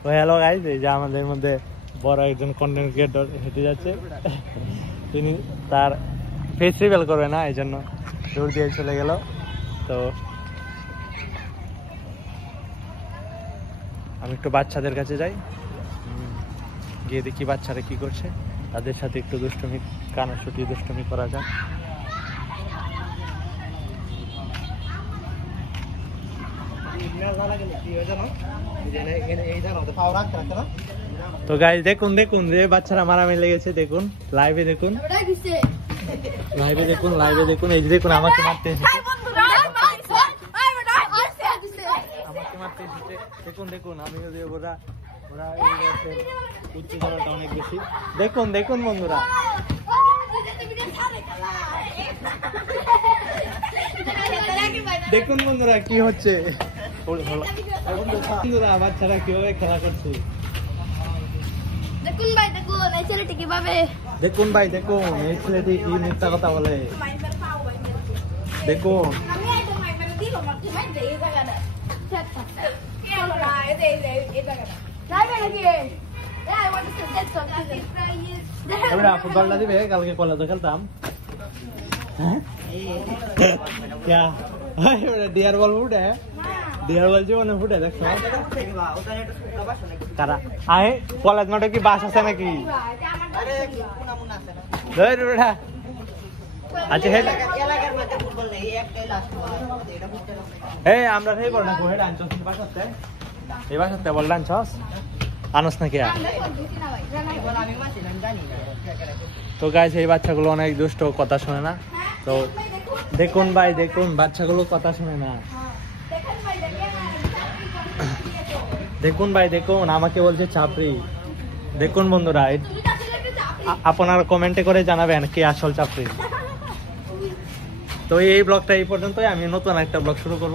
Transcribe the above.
তো hello guys, এই যে আমাদের মধ্যে বড় একজন কন্টেন্ট ক্রিয়েটর হেঁটে যাচ্ছে। তিনি তার ফেস রিভিল করবে না, এই জন্য দৌড় দিয়ে চলে গেল। তো আমি একটু বাচ্চাদের কাছে যাই, গিয়ে দেখি বাচ্চারা কি করছে, তাদের সাথে একটু দুষ্টুমি কানাছুটি দুষ্টুমি করা যায়। তো গাইস দেখুন দেখুন যে বাচ্চারা মারামারি লেগেছে, দেখুন লাইভে দেখুন, লাইভে দেখুন, লাইভে দেখুন, এই যে দেখুন আমাকে মারতে এসেছে, আমাকে মারতে এসেছে। দেখুন দেখুন আমি ওরা ওরা উচ্চতাটা অনেক বেশি। দেখুন দেখুন বন্ধুরা, দেখুন বন্ধুরা কি হচ্ছে, বন্ধুরা বাচ্চারা কিভাবে খেলা করছে। দেখুন ভাই দেখুন এই ছেলেটি কিভাবে, দেখুন ভাই দেখুন এই ছেলেটি কি মিথ্যা কথা বলে। দেখুন ফুটবলটা দিবে, কালকে কলেজে খেলতাম। ডিয়ার বল ফুটে, ডিয়ার বল জীবনে ফুটে দেখছো কারা আয় কলেজ মাঠে কি বাস আছে নাকি? আচ্ছা হে আমরা সেই বল না হেড আনছস বাসাতে, এই বাসাতে বল আনছস আনস নাকি? তো গাইস এই বাচ্চাগুলো অনেক দুষ্ট, কথা শুনে না। তো দেখুন ভাই দেখুন বাচ্চাগুলো কথা শুনে না। দেখুন ভাই দেখুন আমাকে বলছে চাপড়ি। দেখুন বন্ধুরা আপনারা কমেন্টে করে জানাবেন কে আসল চাপড়ি। তো এই ব্লগটা এই পর্যন্তই, আমি নতুন একটা ব্লগ শুরু করব।